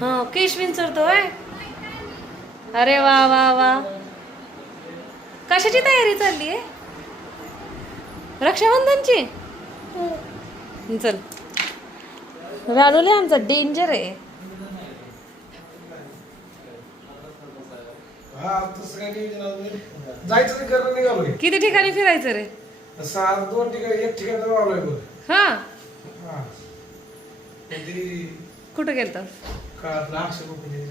हा केश विंचरतोय? अरे वा वा वा. कशाची तयारी चालली आहे? रक्षाबंधनची? चल. रानुले आमचा डेंजर आहे. हा किती ठिकाणी फिरायचं रे? दोन ठिकाणी एक हा. हा. कुठं गेलत काळात अक्षय रुपये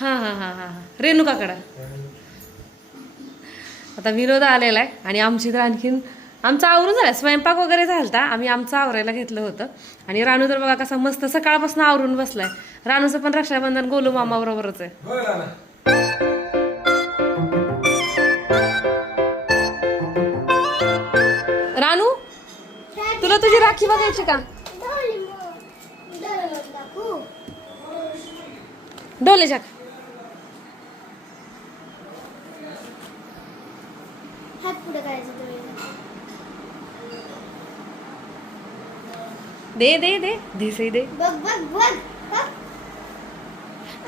हा हा हा हा हा. रेणुकाकडं. आता विनोद आलेला आहे आणि आमची तर आणखीन आमचं आवरून झालं. स्वयंपाक वगैरे झालता. आम्ही आमचं आवरायला घेतलं होतं. आणि रानू तर बघा कसा मस्त सकाळपासून आवरून बसलाय. रानूचं पण रक्षाबंधन गोलू मामा बरोबरच आहे. रानू तुला तुझी राखी बघायची का? डोले जाक हात पुढे करायचं तुम्ही दे दे दे दे. सई दे. बघ बघ बघ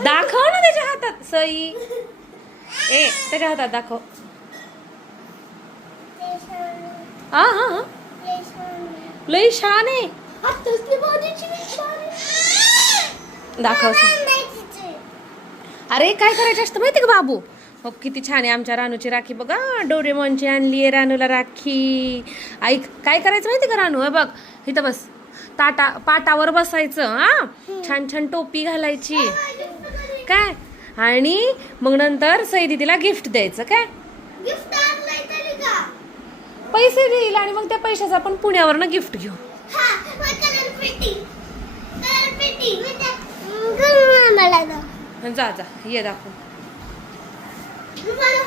दाखव ना त्याच्या हातात. सई. ए त्याच्या हातात दाखव. हा हा. हा लई छान आहे. दाखव. अरे काय करायचं असतं माहिती का बाबू? हो किती छान आहे आमच्या रानूची राखी. बघा डोरेमॉनची आणली आहे रानूला राखी. ऐक काय करायचं माहिती का रानू? बघ इथं बस. ताटा पाटावर बसायचं हा? छान छान टोपी घालायची. काय? आणि मग नंतर सई तिला गिफ्ट द्यायचं काय? पैसे देईल आणि मग त्या पैशाचं आपण पुण्यावरनं गिफ्ट घेऊ. मला जा जा. ये दाखव. मला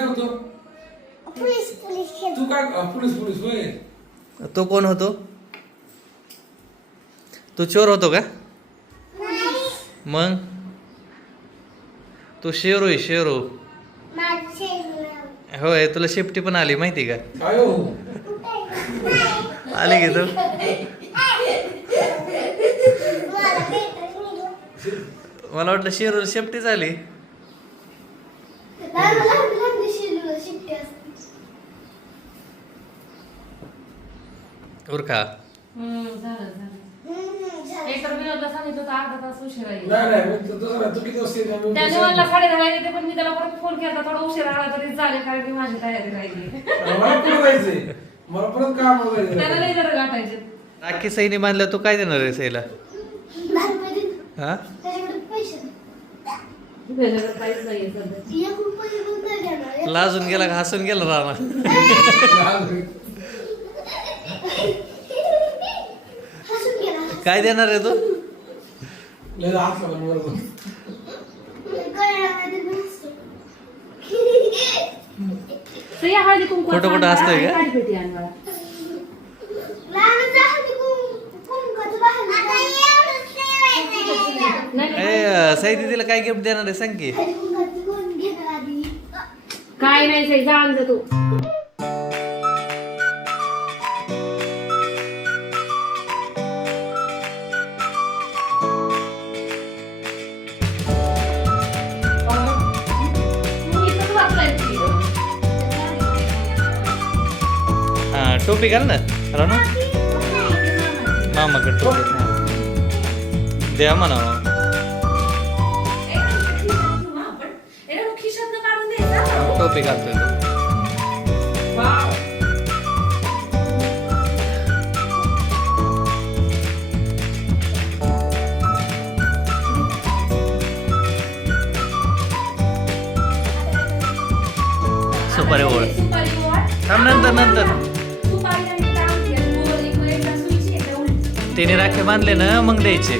करतो? पोलीस पोलीस खेळ. तू काय अ, पोलीस पोलीस होय. तो कोण होतो? तू चोर होतो का? मग? तू शेरो आहे शेरो. होय तुला शेपटी पण आली माहिती का? काय हो? आली की तू? मला वाटलं शेरो शेपटीच आली लहान लहान लहान शिलू शिट्टी असते उरका हम्म, झालं. एक तर विनोदला सांगितलं होतं अर्धा तास उशिरा येईल नाही नाही मग तू दुसरा तू किती वाजता येणार? मी त्याने दुसरा- मला साडे दहा येते पण मी त्याला परत फोन केला थोडा उशीर आला तरी चालेल कारण की माझी तयारी राहिली. मला पुढे जायचंय. मला परत काम त्याला वगैरे नाही जरा गाठायचे राखी सईने बांधलं तू काय देणार आहे सईला? हा? त्याच्याकडे काहीच नाहीये सध्या. लाजून गेला का? हसून गेला रामा गेला. काय देणार आहे तू लय हात लावला बरोबर गळ्यामध्ये पण हसतो. तर या हळदी कुंकू खोटं खोटं हसतोय का? आण मला. नाही, नाही. ए सई दीदीला काय गिफ्ट देणार आहे सांग की हळदी कुंकाचं कोण घेणार आधी? काय नाही साई जा आण जा तू तू टोपी घाल ना रानू मामाकडे टोपी हा. द्या म्हणा ए, खिशातनं आपण- ए, खिशातनं काढून द्यायचा. टोपी घालतोय तो वाव. सुपारी ओळ सुपारी वाट. थांब नंतर नंतर तिने राखे बांधले ना मग द्यायचे.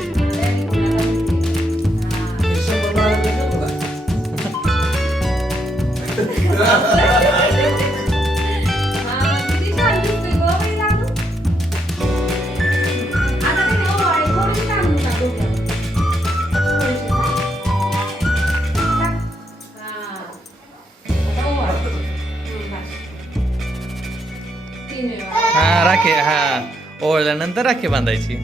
हा, राखे हा. ओळल्यानंतर राखी बांधायची.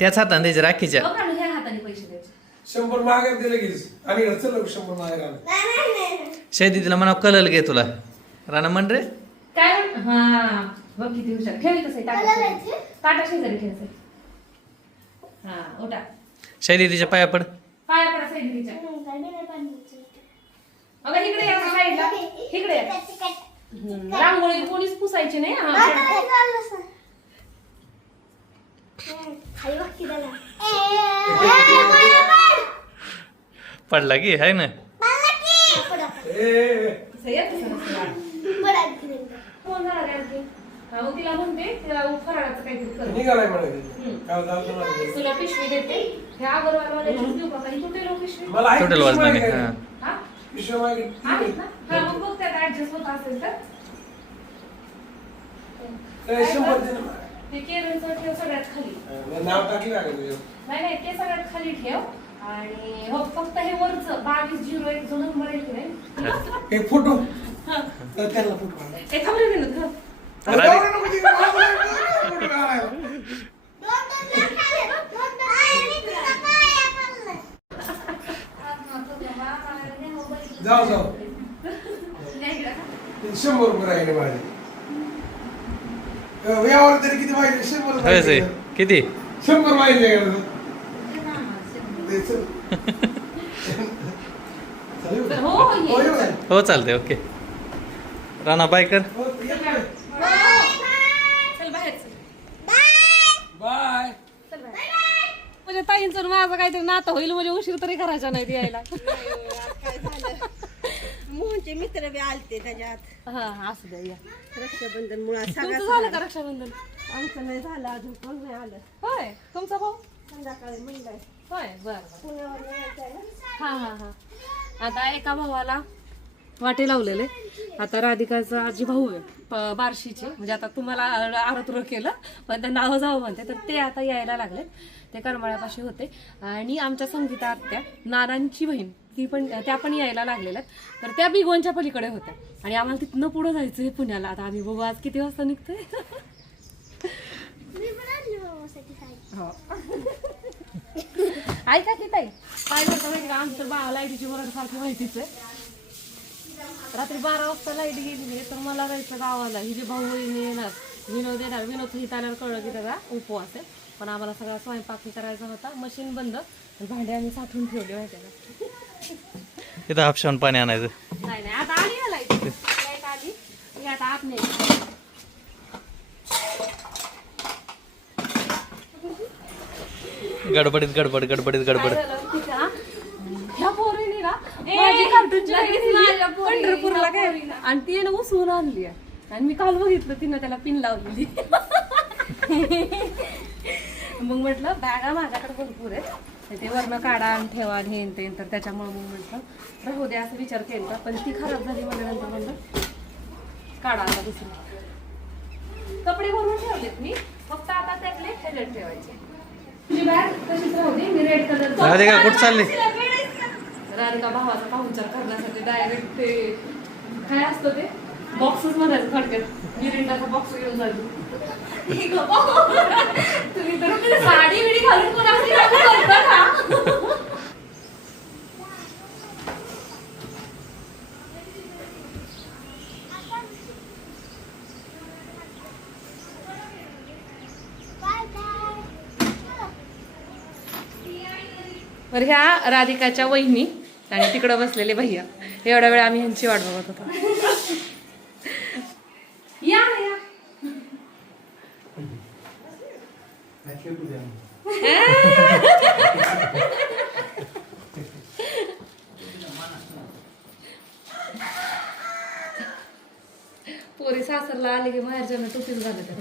त्याच हाताने द्यायची राखीच्या बघ आणि ह्या हाताने पैसे द्यायचे. शंभर महागात दिले गेलीस आणि घरचं लोक शंभर महाग आलं. शैदी तिला म्हणा कलर घे तुला. राणा म्हण रे. काय म्हण- हा बघ किती हुशार. ठेवी कसं टाटा शेजारी. टाटा शेजारी ठेवायचं हा ओटा शैदी तिच्या पाया पड. पाया पडा साईड तिच्या. अगं इकडे या साईडला इकडे या. हम्म, रांगोळी कोणीच पुसायची नाही हा पडला की आहे ना? हा, तिला म्हणते तिला फराळाचं काहीतरी कर निघालाय म्हणायचं काय जाऊ मला तुला पिशवी देते हे अगरवालवाल्याची देऊ का काही तुटेल हो पिशवी मागे. हा हा हा बघ त्यात ऍडजस्ट होत असेल तर. ते केरळचं ठेव सगळ्यात खाली. अं, नाव टाकली का तुझ्या नाही नाही ते सगळ्यात खाली ठेव. आणि हो फक्त हे वरचं बावीस झिरो एक जो नंबर आहे की नाही. एक फोटो. तर त्याला काढ. ते थांबले. अरे, नको. जाऊ जाऊ ते शंभर रुपये राहिले माझे. तरी किती पाहिजे शंभर होय. पाहिजे. किती शंभर. चालेल? हो, हो, ये. हो, येऊ. हो चालते ओके राणा बाय कर हो, येतो ना. चल बाहेर चल. बाय चल बाहेर. म्हणजे ताईंचं आणि माझं काहीतरी नातं होईल म्हणजे उशीर तरी करायचा नाही यायला मोहनचे मित्र बी आलते त्याच्यात. हा असू द्या या. रक्षाबंधन मुळात तुमचं सगळ्यात झालं का रक्षाबंधन? आमचं नाही झालं अजून कोण नाही आलं. होय तुमचा भाऊ? संध्याकाळी म्हणलंय होय बर बर. पुण्यावर ना? हा हा हा. आता एका भावाला वाटे लावलेले. आता राधिकाचा आजी भाऊ आहे प- बार्शीचे. म्हणजे आता तुम्हाला आरतुर केलं पण त्यांना नाव जावं म्हणते. तर ते आता यायला लागले ते करमाळ्यापाशी होते. आणि आमच्या संगीता आत्या नानांची बहीण. ती पण त्या पण यायला लागलेल्या. तर त्या बिगोनच्या पलीकडे होत्या. आणि आम्हाला तिथनं पुढं जायचं आहे पुण्याला. आता आम्ही बघू आज किती वाजता निघतोय. ऐका की ताई? काय होतं माहिती का? आमचं बा लाईटीची वरड सारखी माहितीच आहे. रात्री बारा वाजता लाइट गेली तर मला जायचं गावाला. ही जे भाऊ बहिणी येणार विनोद येणार. विनोद इथं आल्यावर कळलं की त्याचा उपवास आहे. पण आम्हाला सगळा स्वयंपाक करायचा होता. मशीन बंद. भांडे आम्ही साठवून ठेवले माहिती का? इथं हापशावून पाणी आणायचं. नाही नाही आता आली ना लाइट लाइट आली. मी आता आत नाही गडबडीत गडबड गडबडीत गडबड. पंढरपूरला काय? आणि ती ना उसवून आणली आहे. आणि मी काल बघितलं तिनं त्याला पिन लावलेली. मग म्हटलं बॅगा माझ्याकडे भरपूर आहेत. ते वरनं काढा आणि ठेवा आणि हे ते तर त्याच्यामुळे मग म्हटलं राहू दे असं विचार केला पण ती खराब झाली म्हणल्यानंतर म्हणलं काढा आता दुसरी. कपडे भरून ठेवलेत मी फक्त आता त्यातले ह्याच्यात ठेवायचे. तुझी बॅग तशीच राहू दे मी रेड कलर कुठं चालली? राधिका भावाचा पाहुणचार करण्यासाठी डायरेक्ट ते काय असतं ते? बॉक्सच म्हणायचं थडक्यात. मिरिंडाचा बॉक्स घेऊन जातो. तुम्ही तर साडी बिडी घालून करता का ह्या राधिकाच्या वहिनी आणि तिकडं बसलेले भैया. एवढा वेळ आम्ही ह्यांची वाट बघत होतो. 感じなんけど、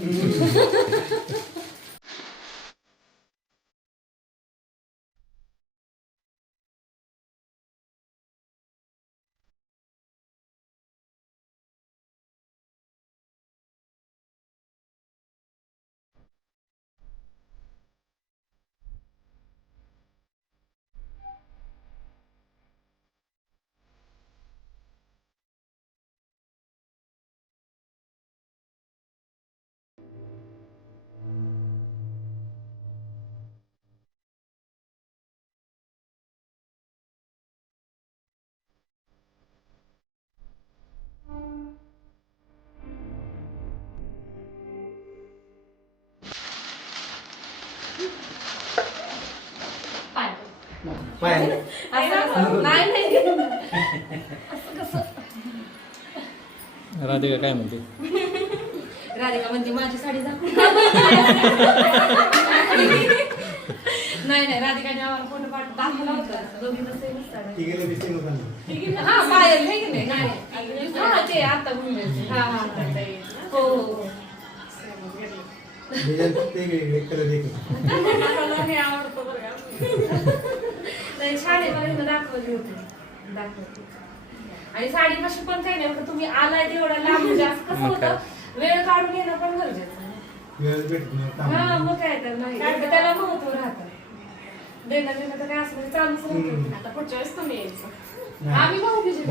नाही राधिका काय म्हणते राधिका म्हणते माझी साडी दाखव नाही नाही राधिकाने आम्हाला फोटो पाठ दाखवला होता दोघींना सेमच साडी हा पायल हे की नाही नाही हा ते आता हा हा हा. हो हो हो नाही इथं दाखवली होती. दाखवली आणि साडी कशी पण काही नाही तुम्ही आलाय तेवढा लांब म्हणजे असं कसं? होतं वेळ काढून घेणं पण गरजेचं आहे. हा मग काय तर नाही. त्याला महत्त्व राहतं. देणं देणं तर काय असं चालूच राहतं. आता पुढच्या वेळेस तुम्ही यायचं. आम्ही भाऊ बीजे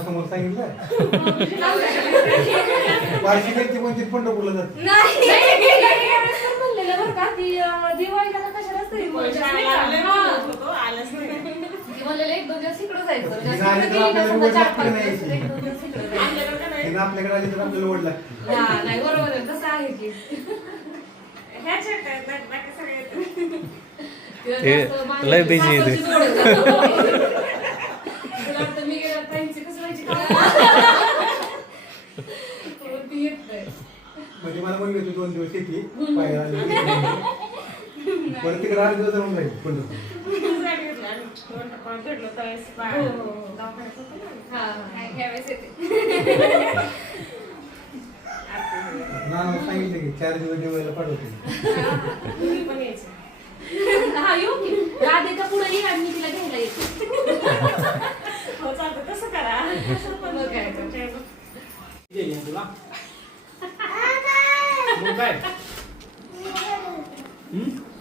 समोर सांगितलं? वार्षिक व्यक्ती कोणती पंढरपूरला जाते नाही म्हणलेलं बरं का की अं, दिवाळीला का कशालाच तरी म्हणजे असं नाही का? हा. ती म्हणलेलं एक दोन दिवस इकडं जायचं म्हणजे असं आणि इकडं गेली आपल्याला का समजा निवड चार पाच लागते दिवस, नाही. एक दोन दिवस इकडं जायचं. तिनं आपल्याकडे आली तर आपल्याला ओढ लागते हा नाही बरोबर आहे तसं आहे की ते लय busy आहे ते. तुला वाटतं मी गेल्यावर ताईंची कसं व्हायची कामं? ती येत नाही. म्हणजे मला म्हणली होती दोन दिवस येते आली. परत तिकडे आठ दिवस राहून हो, हो, हो. हा, हा. येते. नाना सांगितलं की चार दिवस दिवाळीला पाठवते हा येऊ की राधेच्या पुढे ये आणि मी तिला घ्यायला येते मग काय तर.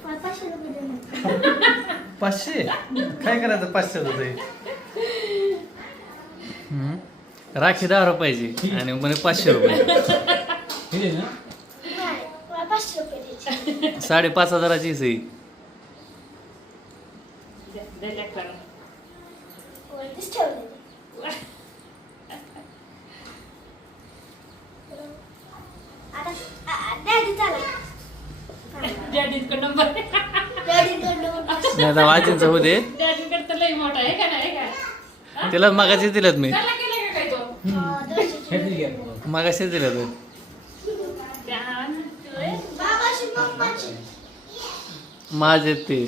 पाचशे रुपये देणार. पाचशे काय करायचं पाचशे रुपये हम्म. राखी दहा रुपयाची आणि म्हणे पाचशे रुपये नाही, मला पाचशे रुपये. साडेपाच हजाराची सही वरतीच ठेवलेले. आता आ- डॅडी चला डॅडीकडे नंबर नाही वाजींचं नाही का तिला मागाशी दिल्यात मी. का काय तो. माझे ते.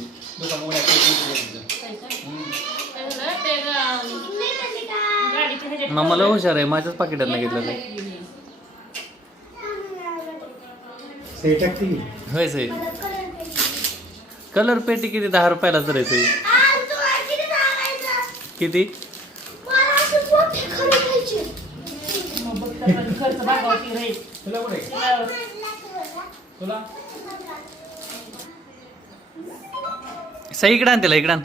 मामाला हुशार आहे माझ्याच पाकिटात घेतलं ते. होय मला कलर पेटी किती दहा रुपयाला तर आज तुला किती सांगायचं? किती? मला असे मोठे खरं पाहिजे. मग बघ तर माझी खर्च भागवती रे सही इकडं आण त्याला इकडं आण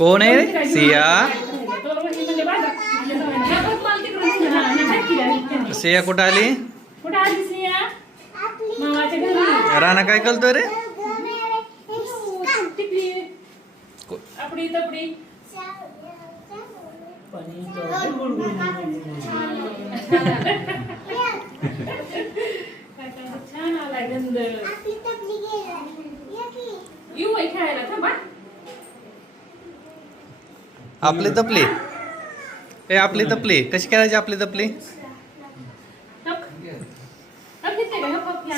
कोण आहे रे? सिया? सिया कुठं आली? कुठं आली सिया आपली मामाच्या घरी राणा काय करतोय रे? छान आलाय गंध. येऊ थांबा आपले तपले. ए आपले तपले. कशी करायचे आपले तपले?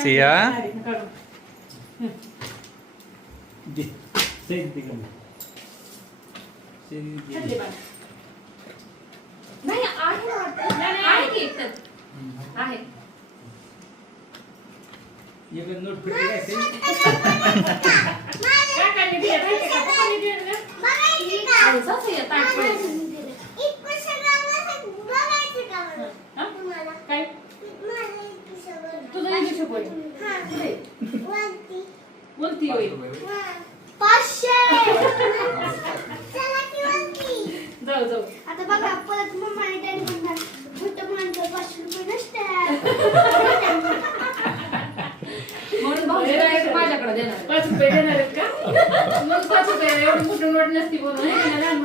सिया? काय जाऊ. तुझं इंग्लिश शिकवलं. बोलती. पाचशे. जाऊ जाऊ आता बघा परत मम्मा आणि डॅडी म्हणतात मोठं माणसं पाचशे रुपये नसतात म्हणून भाऊ direct माझ्याकडे देणार. पाच रुपये देणार आहेत का मग पाच एवढी मोठी नोट नसती बोलून लहान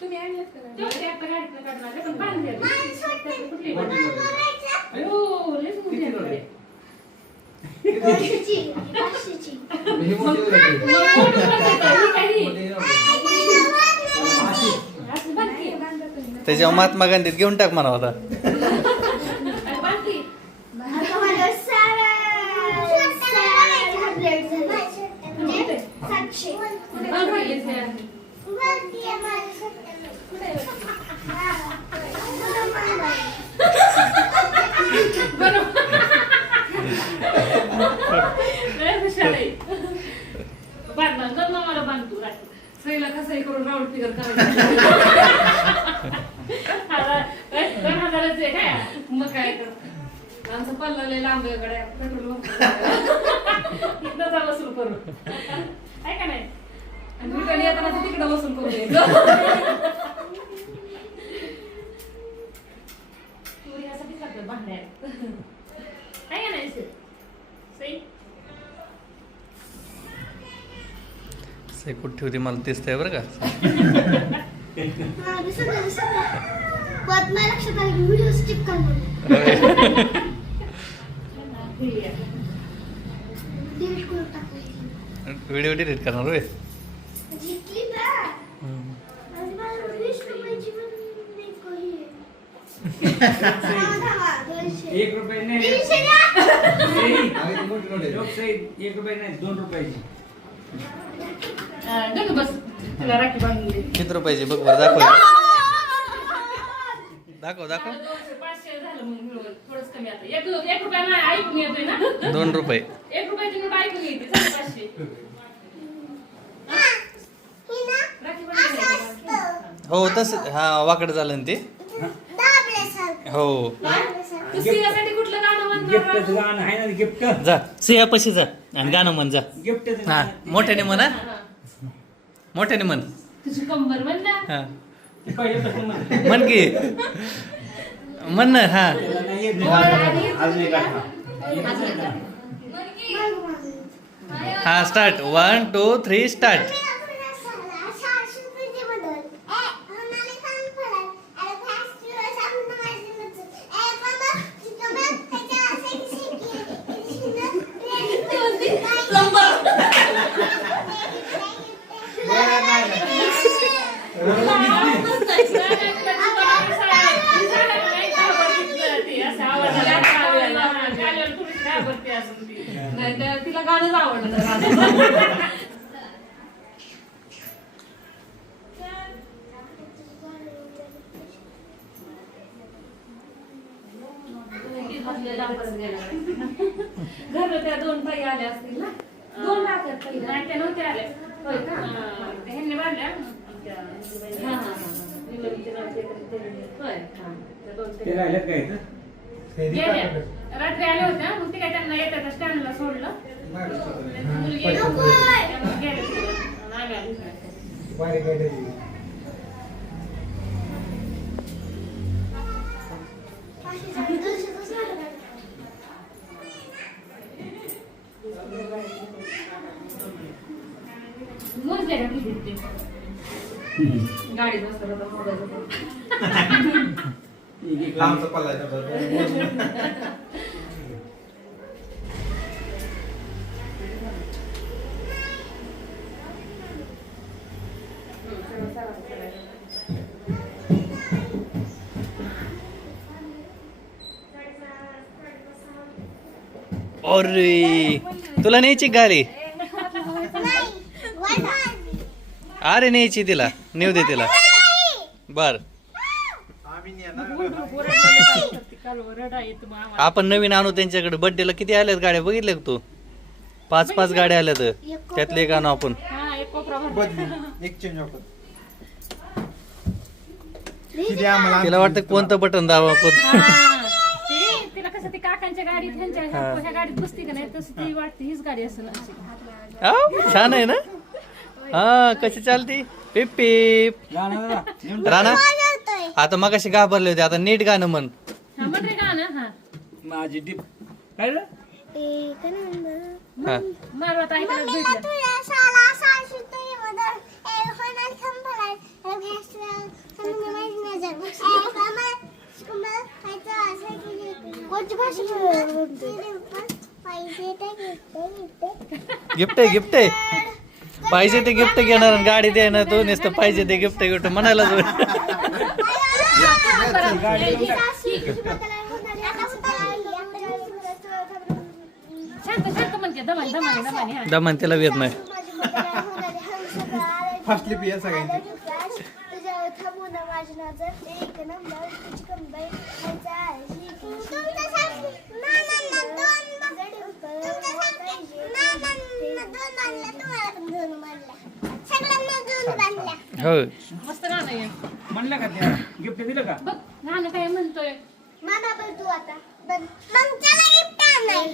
तुम्ही काढणार पण कुठली मोठी. त्याच्या महात्मा गांधीत घेऊन टाक म्हणा होता. लय हुशार आहे. बांध, बांध. दोन मामाला बांध तू, राख. सईला कसंही करून राऊंड फिगर करायचं दोन हजाराचं काय मग काय तर आमचं पल्ला लय लांब आहे गड्या. पेट्रोल जा वसूल करू आहे का नाही आणि रिटर्न येताना तिकडं वसूल करू द्यायचं. तू यासाठीच लागतात भांड्या आहे का नाही सई? सई से कुठे ठेवते मला दिसतंय बरं का. हा, व्हिडिओ डिलीट करणार. होय? दोनशे. एक रुपये नाही. एक रुपये नाही दोन रुपयाची. गंग बस. तुला राखी बांधली किती रुपयाची? बघ बरं दाखव दाखव दाखव पाचशे झालं मग मिळवलं. थोडंच कमी आता. एक एक रुपया नाही ऐकून येतोय ना? दोन रुपये. एक रुपयाची नोट ऐकून येते. झालं पाचशे. ही राखी. हो तसं. हा वाकड झालं ना ते. हो. दाबल्यासारखं. तू सिंहासाठी कुठलं गाणं म्हणणार? गिफ्टचं गाणं आहे ना गिफ्ट. जा. जा आणि गाणं म्हण जा. गिफ्टचं हा मोठ्याने म्हणा. मोठ्याने म्हण. तुझी कंबर म्हण ना. हा. म्हण. की. म्हण ना हा. हा start one two three start तुम्ही आपण असाल, सहाशे रुपयाचे बदल. ए, होणारे सांग फळात. अरे, fast दिवस आपण माझे नसत. ए, बाबा, तिथं बघ, त्याच्या असं एक शेकी आहे. ती शिनं ट्रेन तिला गाणंच आवडलं. घरला त्या दोन ताई आल्या असतील ना दोन नाही त्या नव्हत्या आल्या होय का? ह्यांनी वाढल्या हा. हा हा ते ताई. राहिलं काय रात्री आल्या होत्या. मग ते काय त्यांना येतात स्टँडला सोडलं? मुलगी. बारीक काहीतरी गाडी बसतात मोबाईल एक एक लांबचा पल्ला. अरे तुला न्यायची का गाडी अरे न्यायची तिला नेऊ दे तिला. बर. आपण नवीन आणू त्यांच्याकडे. बर्थडेला किती आल्यात गाड्या? बघितल्या का तू? पाच पाच गाड्या आल्यात. त्यातले एक आणू आपण. तिला वाटतं कोणतं बटन दाबा कोण ते तिला कसं ते काकांच्या गाडीत ह्यांच्या ह्या गाडीत बसती का नाही तसं ती वाटते हीच गाडी असेल अशी आव, छान आहे ना? हा कशी चालती? पिप पिप. राणा आता मग अशी घाबरले होते आता नीट गाणं म्हण. माझी डिप काय हा. गिफ्ट आहे गिफ्ट आहे. पाहिजे ते गिफ्ट घेणार आणि गाडी देणार तो नुसतं पाहिजे ते गिफ्ट गिफ्ट म्हणायला शांत शांत म्हणते दमाने हा त्याला येत नाही फास्टली पिया सगळ्यांची हो मस्त गाणं आहे म्हणलं का त्या गिफ्ट दिलं का बघ गाणं काय म्हणतोय मामा बोल तू आता गिफ्ट आणाय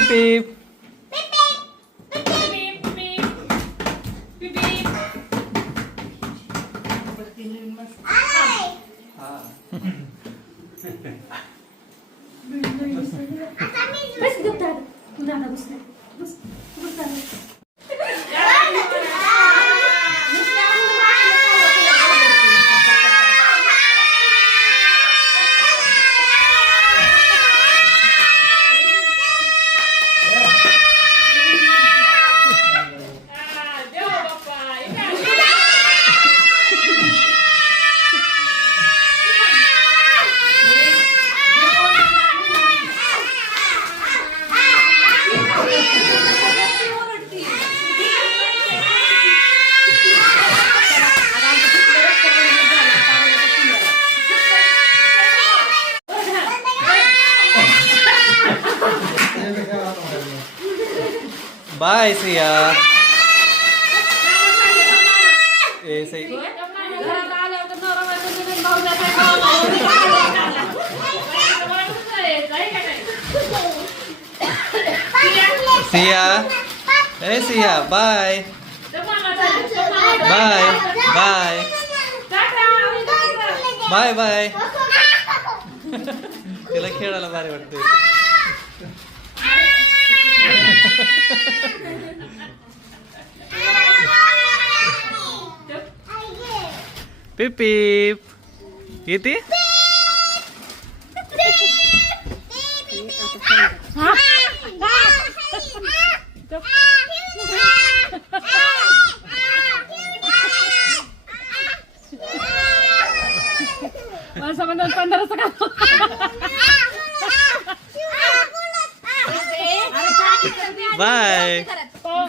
पीप. बस गप्प दादा. तू दादा बस रे. का नाही? सिया ए सिया बाय तर मामाचा- तर मामाचा- bye bye tata. Bye bye तिला खेळायला भारी वाटते पिप पिप येते माणसं म्हणतात पंधराचं बाय हो,